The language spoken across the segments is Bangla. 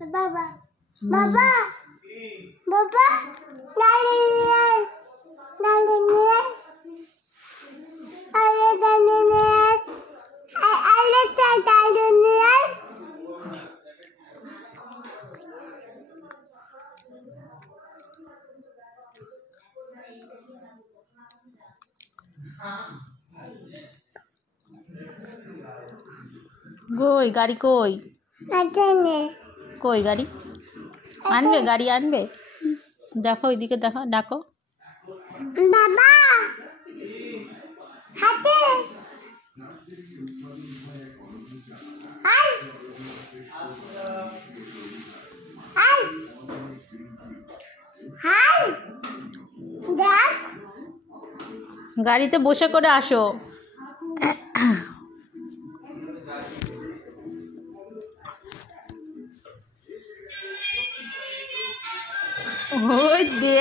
বাবা বাবা বাবা কই গাড়ি কই কই গাড়ি আনবে গাড়ি আনবে দেখো ওইদিকে দেখো ডাকো বাবা হাতে আই আই হাই দেখ গাড়িতে বসে করে আসো ওই দে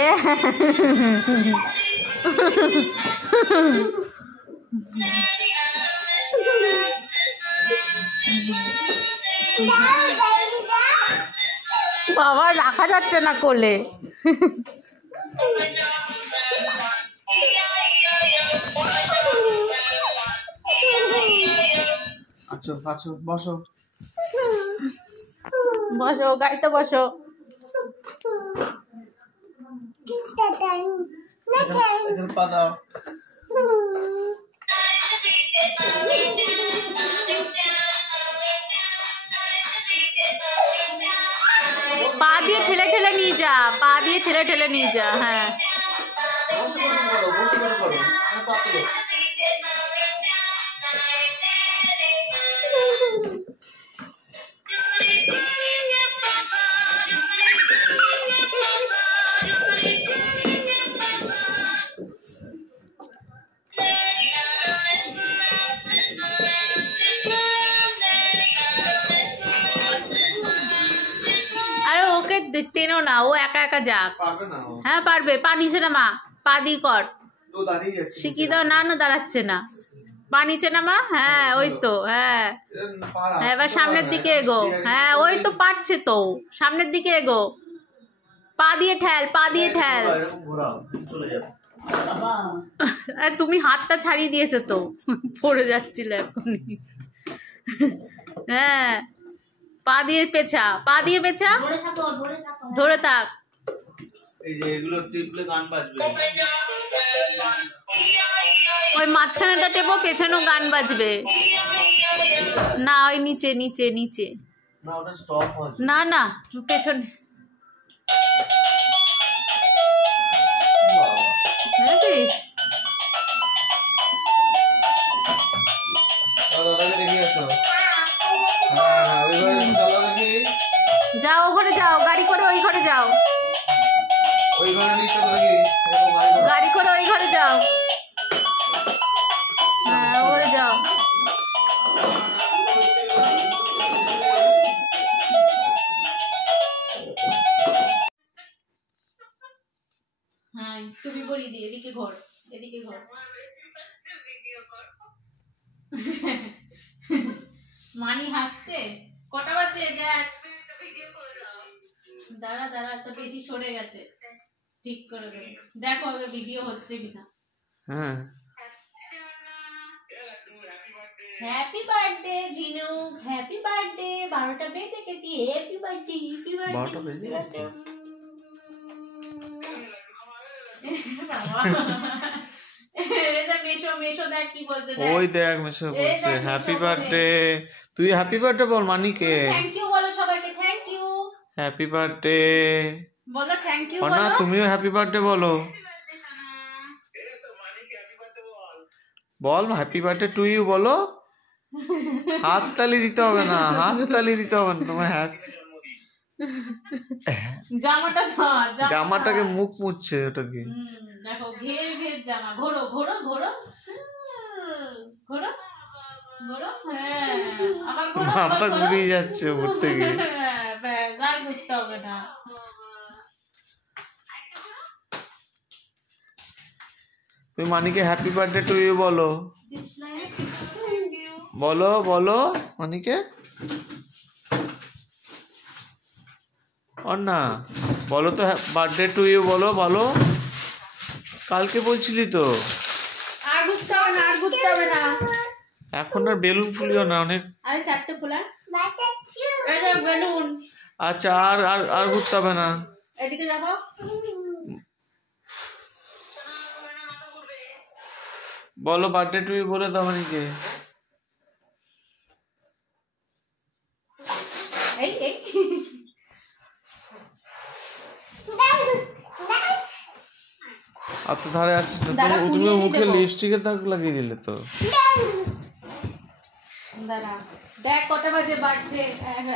বাবা রাখা যাচ্ছে না কোলে আচ্ছা আচ্ছা বসো বসো গাড়িতে বসো পা দাও পা দিয়ে ঠেলে ঠেলে নিয়ে যা পা দিয়ে ঠেলে ঠেলে নিয়ে যা হ্যাঁ বসে বসে করো বসে বসে করো পা তুলো টেনো না ও একা একা যাক পারবে না হ্যাঁ পারবে পা নিচে নামা পা দিয়ে কর তো দাঁড়িয়ে যাচ্ছে শিখিয়ে দাও না না দাঁড়াচ্ছে না পা নিচে নামা হ্যাঁ ওই তো হ্যাঁ হ্যাঁ এবার সামনের দিকে এগো হ্যাঁ ওই তো পারছে তো সামনের দিকে এগো পা দিয়ে ঠেল পা দিয়ে ঠেল এরকম ঘোরাও চলে যাবে তুমি হাতটা ছাড়িয়ে দিয়েছো তো পড়ে যাচ্ছিল এখনই হ্যাঁ পা দিয়ে পেছা পা দিয়ে পেছা ধরে থাক এই যে এগুলো টিপলে গান বাজবে ওই মাঝখানেটা টেপো পেছনেও গান বাজবে না ওই নিচে নিচে নিচে না ওটা স্টপ আছে না না পেছনে বুঝেছিস দাদাকে দেখে আসো হ্যাঁ ওই ঘরে চলো দেখি যাও ও ঘরে যাও গাড়ি করে ওই ঘরে যাও ওই ঘরে নিয়ে চলো দেখি এরকম গাড়ি করে ওই ঘরে যাও হ্যাঁ ও ঘরে যাও হ্যাঁ তুমি বলি দি এদিকে ঘর এদিকে ঘর মানি হাসছে কটা বাজে দেখ দাঁড়া দাঁড়া তো বেশি সরে গেছে ঠিক করে দেবে দেখো আগে ভিডিও হচ্ছে কিনা হ্যাঁ হ্যাপি বার্থডে ঝিনুক হ্যাপি বার্থডে 12টা বেজে গেছি হ্যাপি বার্থডে হ্যাপি 12টা বেজে গেছে ওই দেখ মেশো বলছে হ্যাপি বার্থডে তুই হ্যাপি বার্থডে বল মানিকে থ্যাংক ইউ বলো সবাইকে থ্যাংক ইউ হ্যাপি বার্থডে বলো থ্যাংক ইউ না বলো তুমিও হ্যাপি বার্থডে বলো বল হ্যাপি বার্থডে টু ইউ বলো হাততালি দিতে হবে না হাততালি দিতে হবে না তোমার জামাটাকে মুখ মুছছে ওটা দিয়ে দেখো ঘের ঘের জামা ঘোরো ঘোরো ঘোরো ঘোরো ঘোরো হ্যাঁ আবার ঘোরো মাথা ঘুরিয়ে যাচ্ছে উপর থেকে ব্যাস আর ঘুরতে হবে না তুমি মানিকে হ্যাপি বার্থডে টু ইউ বলো বলো বলো মানিকে না বলো তো বার্থডে টু ইউ বলো বলো কালকে বলছিলি তো আর ঘুরতে হবে না, আর ঘুরতে হবে না। এখন আর বেলুন ফুলিও না অনেক। আরে 4টে ফোলা বাটা চু এই যে বেলুন। আচ্ছা আর আর আর ঘুরতে হবে না। এদিকে যাবো। বলো বার্থডে টু ইউ বলে দাও আমাকে। এই এই আর তো ধারে আসছিস না দাঁড়া, তুমি ফুলিয়ে মুখে দেবো। লিপস্টিকের দাগ লাগিয়ে দিলে তো। দাঁড়া, দেখ কটা বাজে বার্থডে।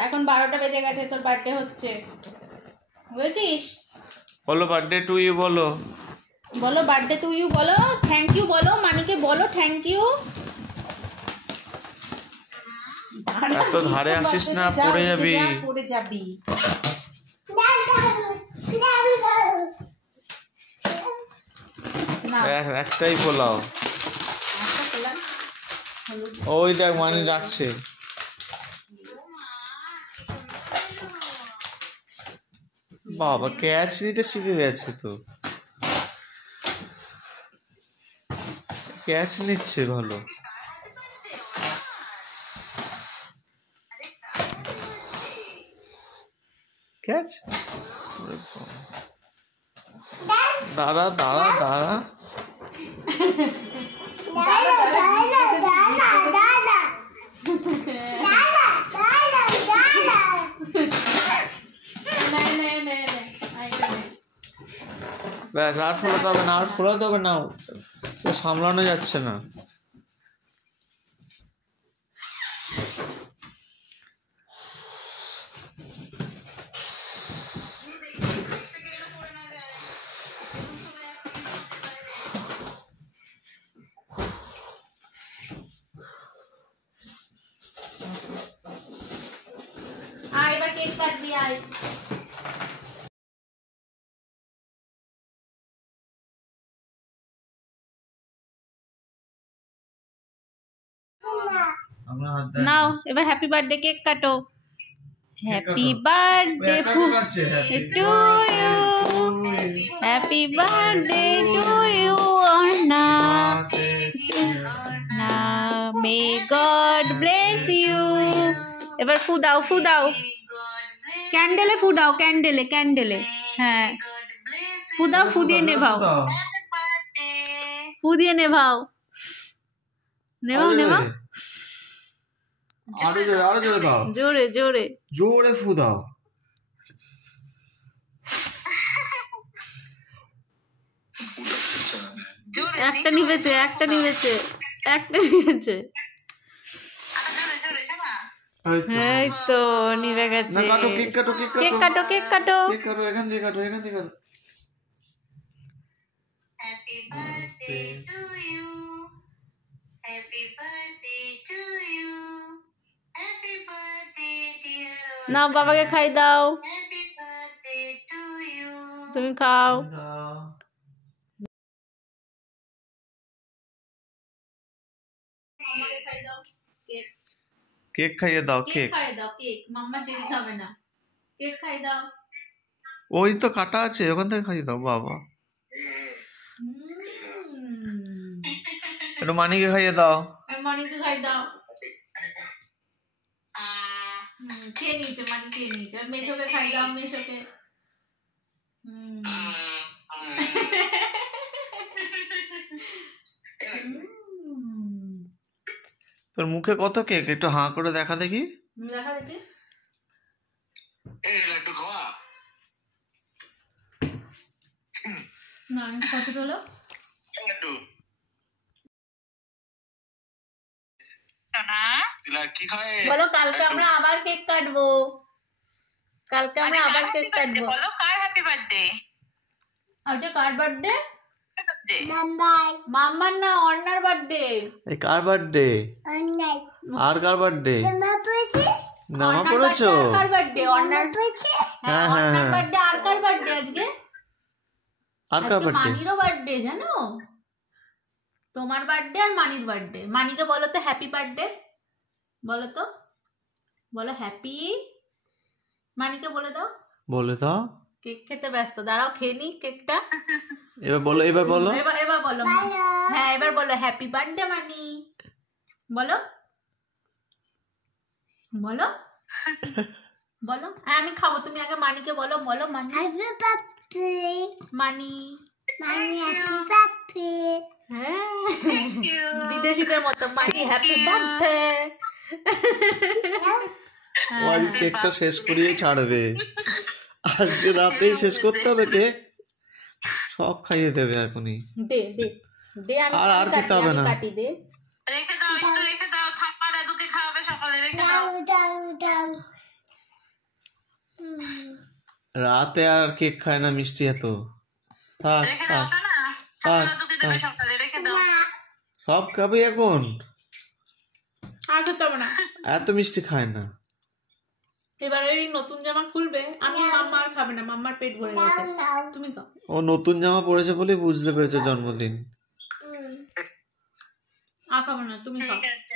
এখন 12টা বেজে গেছে, তোর বার্থডে হচ্ছে, বুঝেছিস? বলো বার্থডে টু ইউ বলো। বলো বার্থডে টু ইউ বলো, থ্যাংক ইউ বলো, মানিকে বলো থ্যাংক ইউ। এত ধারে আসিস না, পড়ে যাবি। পড়ে যাবি। না একটাই পোলাও। একটা খেলাম। হলুদ। ওই দেখ মানি রাখছে। বাবা ক্যাচ নিতে শিখে গেছে তো, ক্যাচ নিচ্ছে ভালো। ক্যাচ দাঁড়া দাঁড়া দাঁড়া ব্যাস আর ফোলাতে হবে না, আর ফোলাতে হবে না, ও সামলানো যাচ্ছে না। আয় এবার কেক কাটবি, আয়। নাও এবার হ্যাপি বার্থডে কেক কাটো। Happy birthday to you, happy birthday to you Arna, may god bless you. এবার ফু দাও, ফু দাও, ক্যান্ডেলে ফু দাও, ক্যান্ডেলে ক্যান্ডেলে। হ্যাঁ ফু দাও, ফু দিয়ে নেভাও, ফু দিয়ে নেভাও, নেভাও নেভাও, আরো জোরে, আরো জোরে দাও, জোরে জোরে জোরে ফু দাও। একটা নিবেছে, একটা নিবেছে, একটা নিবেছে। এই তো নিভে গেছে। না কাটো, কেক কাটো, কেক কেক কাটো, কেক কাটো। কেক কাটো, এখান থেকে কাটো, এখান থেকে কাটো। Happy birthday to you. Happy birthday to you. Happy birthday dear. নাও বাবাকে খাই দাও, Happy birthday to you. তুমি খাও। কেক খাইয়ে দাও, কেক কেক। খাইয়ে দাও, কেক। মাম্মা চেরি খাবে না, কেক খাই দাও। ওই তো কাটা আছে, ওখান থেকে খাইয়ে দাও। বাবা একটু মানিকে খাইয়ে দাও। মানিকে খাই দাও। খেয়ে নিয়েছে, মানি খেয়ে নিয়েছে। মেশোকে খাই দাও, মেশোকে। তোর মুখে কত কেক, একটু হাঁ করে দেখা দেখি। দেখা দেখি। না কত হলো? বলো কালকে আমরা আবার কেক কাটবো, কালকে আমরা আবার কেক কাটবো। বলো কার হ্যাপি বার্থডে? ওটা কার বার্থডে? নাম্বার মাম্মার না, অর্ণার বার্থডে। এই কার বার্থডে? অন্যায় আর কার বার্থডে? তোমার পড়েছে নামা পড়েছো? কার বার্থডে? অর্ণার। পড়েছে হ্যাঁ হ্যাঁ, অর্ণার হ্যাঁ। বার্থডে। আর কার বার্থডে আজকে? আর কার আজকে বার্থডে? মানিরও বার্থডে, জানো? তোমার বার্থডে আর মানির বার্থডে। মানিকে বলো তো হ্যাপি বার্থডে, বলো তো, বলো হ্যাপি। মানিকে বলে দাও বলে দাও। কেক খেতে ব্যস্ত, দাঁড়াও খেয়ে নি কেকটা। এবার বলো, এবার বলো। এবার বলো। হ্যাঁ এবার বলো হ্যাপি বার্থডে মানি। বলো বলো বলো। হ্যাঁ আমি খাবো, তুমি আগে মানিকে বলো। বলো মানি। Happy birthday. মানি। Mommy, happy birthday. হ্যাঁ বিদেশিদের মতো মানি হ্যাপি বার্থডে। ও আজ কেকটা শেষ করিয়ে ছাড়বে, আজকে রাতেই শেষ করতে হবে কেক, সব খাইয়ে দেবে এখনই। দে দে দে, আমি আর খেতে হবে না। কাটি দে। রেখে দাও, একটু রেখে দাও, ঠাম্মা দাদুকে খাওয়াবে সকালে, রেখে দাও। Down. রাতে আর কেক খায় না মিষ্টি এত। থাক রেখে থাক, দাও না, ঠাম্মা দাদুকে দেবে সকালে, রেখে দাও। সব খাবে এখন, আর খেতে হবে না। এত মিষ্টি খায় না। এবার এই নতুন জামা খুলবে, আমি মাম্মা আর খাবে না, মাম্মার পেট ভরে গেছে, তুমি খাও। ও নতুন জামা পরেছে বলে বুঝতে পেরেছে জন্মদিন। আর খাবো না, তুমি খাও। ঠিক আছে,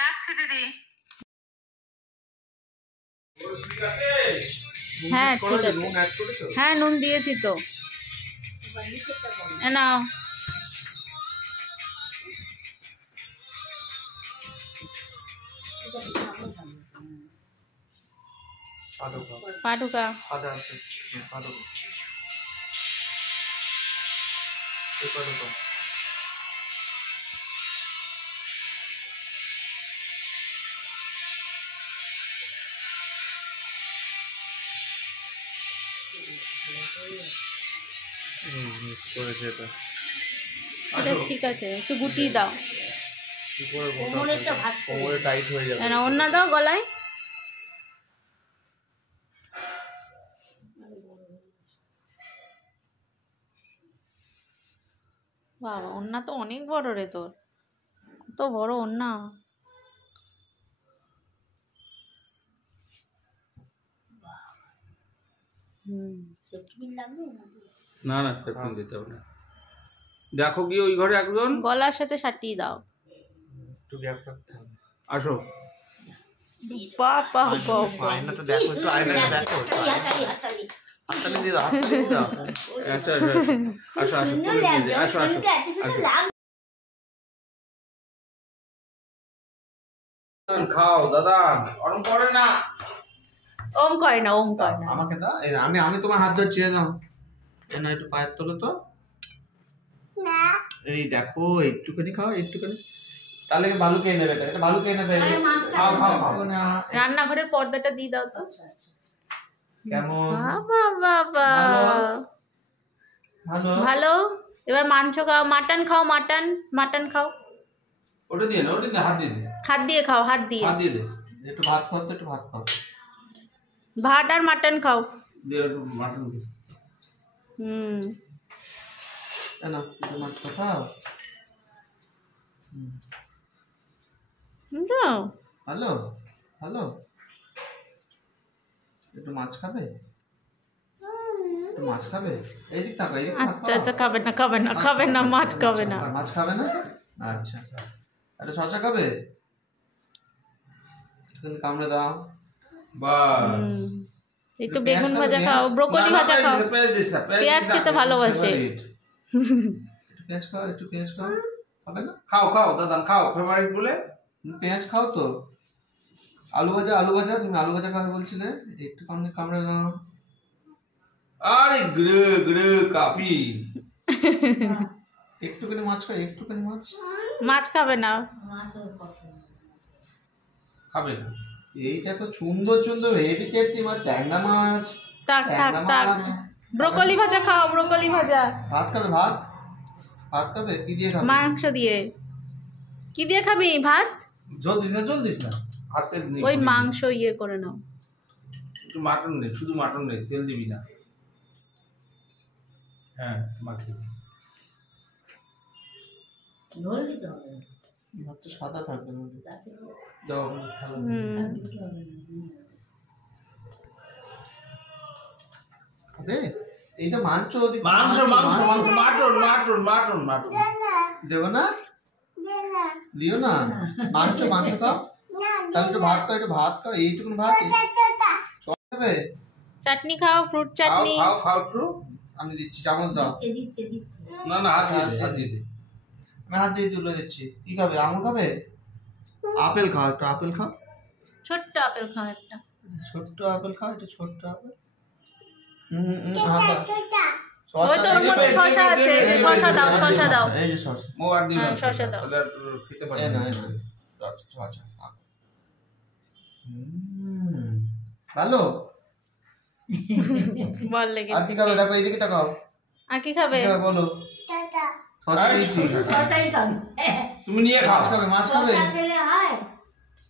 রাখছি দিদি। হ্যাঁ ঠিক আছে, হ্যাঁ নুন দিয়েছি তো। এ নাও। পাটুকা এটা ঠিক আছে, একটু গুটিয়ে দাও। কোমরে টাইট হয়ে যাবে। না অন্য দাও গলায়। বাবা ওন্না তো অনেক বড় রে তোর, কত বড় ওন্না। না না সেরকম দিতে হবে না। দেখো গিয়ে ওই ঘরে একজন, গলার সাথে সাটিয়ে দাও। একটু গ্যাপ রাখতে হবে। আসো। বাবা আয়নাটা দেখো, একটু আয়নাটা দেখো। হাততালি দিয়ে দাও, হাততালি দিয়ে দাও। আচ্ছা আসো আসো তুলে দিয়ে দে, আসো আসো আসো। খাও দাদা, গরম করে না। ওম করে না, ওম করে না। আমাকে দাও, আমি তোমার হাত ধরে চেয়ে দাও। না একটু পায়ের তোলো তো। এই দেখো একটুখানি খাও, একটুখানি। তাহলে ভালো খেয়ে নেবে, এটা ভালো খেয়ে নেবে। খাও খাও খাও না। রান্নাঘরের পর্দাটা দিয়ে দাও তো। কেমন? বাবা বাবা ভালো ভালো। এবার মাংস খাও, মাটন খাও, মাটন খাও। ওটা দিয়ে না, ওটা দিয়ে হাত দিয়ে দে, হাত দিয়ে খাও, হাত দিয়ে। হাত দিয়ে দে, একটু ভাত খাও তো, একটু ভাত খাও। ভাত আর মাটন খাও। দিয়ে একটু মাটন দে। না একটু মাছ খাও। ভালো ভালো। একটু মাছ খাবে, একটু মাছ খাবে। এইদিক তাকাও, এইদিক আচ্ছা আচ্ছা, খাবে না খাবে না খাবে না, মাছ খাবে না। মাছ খাবে না। আচ্ছা একটা শসা খাবে, একটু কামড়ে দাও। বাস। একটু বেগুন ভাজা খাও, ব্রোকলি ভাজা খাও। পেঁয়াজ খেতে ভালোবাসে। একটু পেঁয়াজ খাও, একটু পেঁয়াজ খাও। খাবে না? খাও খাও দাদা খাও, ফেভারিট বলে। পেঁয়াজ খাও তো। আলু ভাজা, তুমি আলু ভাজা খাবে বলছিলে, একটু কামড়ে দাও। আরে গ্রে গ্রে কাফি। একটুখানি মাছ খাও, একটুখানি মাছ। মাছ খাবে না। খাবে না। এই দেখো সুন্দর হেভি টেস্টি মাছ, ট্যাংরা মাছ। থাক ব্রোকলি ভাজা খাও, ব্রোকলি ভাজা। ভাত খাবে, ভাত খাবে। কি দিয়ে খাবে? মাংস দিয়ে। কি দিয়ে খাবি ভাত? জল দিস না হাতে নেই। ওই মাংস ইয়ে করে নাও। একটু মাটন নেই, শুধু মাটন নেই, তেল দিবি না। হ্যাঁ মাখি। ভাতটা সাদা থাকবে না। দাও থালা। খাবে? এইটা মাংস মাংস মাটন দেবো না, দিও না। মাংস খাও। তাহলে একটু ভাত খাও, এইটুকুন ভাত খাবে। চাটনি খাও, ফ্রুট খাও চাটনি। খাও খাও একটু। আমি দিচ্ছি, চামচ দাও। না না হাত দিয়ে দে, হাত দিয়ে দে। আমি হাত দিয়ে তুলে দিচ্ছি। কি খাবে, আঙুর খাবে? আপেল খাও, একটু আপেল খাও। ছোট্ট আপেল খাও একটা। ছোট্ট আপেল খাও, এটা ছোট্ট আপেল। হাত দাও। এটা ওই তো ওর মধ্যে শসা আছে, শসা দাও, শসা দাও। এই যে শসা। ও আর দিও হ্যাঁ, না। শসা দাও। তাহলে আর খেতে পারবে এই না, না। এই না। আচ্ছা, আচ্ছা। ভালো। বল আর লেগেছে। কি খাবে, দেখো এইদিকে তাকাও। আর কি খাবে? কি খাবে বলো। এটা শসা দিয়েছি। তুমি নিয়ে খাও। মাছ খাবে, মাছ খাবে?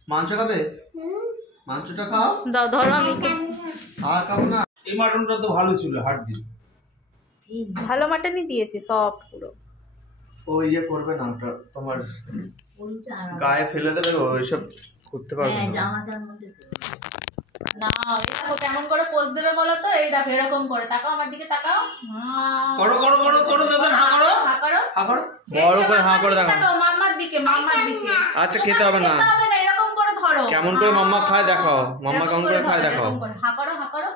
মাংস খাবে? মাংসটা খাও। দাও, ধরো আমি একটু। আর খাবো না। এই মাটনটা তো ভালো ছিল, হাড্ডি। ভালো মাটনই দিয়েছি, সফট পুরো। ও ইয়ে করবে না, ওটা তোমার গায়ে ফেলে দেবে, ওইসব করতে পারবে না। না, এই দেখো কেমন করে পোজ দেবে বলো তো। এই দেখো এরকম করে তাকাও, আমার দিকে তাকাও। করো করো করো করো দাদা, হা করো হা করো। হা করো। বড় করে হাঁ করে দেখো। তাকাও মাম্মার দিকে, মাম্মার দিকে। আচ্ছা, খেতে হবে না। খেতে হবে না, এরকম করে ধরো। কেমন করে মাম্মা খায় দেখাও, মাম্মা কেমন করে খায় দেখাও। এরকম করে হা করো, হা করো।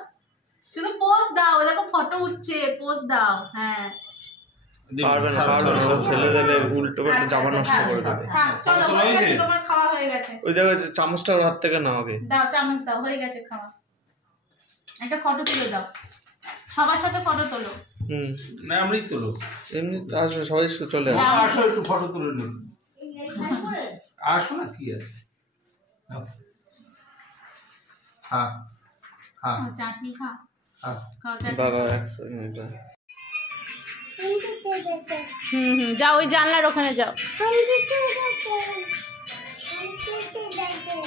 শুধু পোজ দাও, দেখো ফটো উঠছে, পোজ দাও। হ্যাঁ, পারবে না, পারবে না, সব ফেলে দেবে, উল্টো পাল্টা জামা নষ্ট করে দেবে। থাক, চলো চলো, হয়ে গেছে, হয়েছে? তোমার খাওয়া হয়ে গেছে। ওই দেখো, চামচটা ওর হাত থেকে নাও আগে। দাও চামচ দাও, হয়ে গেছে খাওয়া। একটা ফটো তুলে দাও, সবার সাথে ফটো তোলো। না আমরাই তোলো। এমনি আসবে, সবাই চলে আসবে। আসো একটু ফটো তুলে নিন। আসো না, কি আছে। নাও। হ্যাঁ হ্যাঁ চাটনি খা, হ্যাঁ। খাও চাটনি। দাঁড়া 1 সেকেন্ড। যাও ওই জানলার ওখানে যাও। দেখো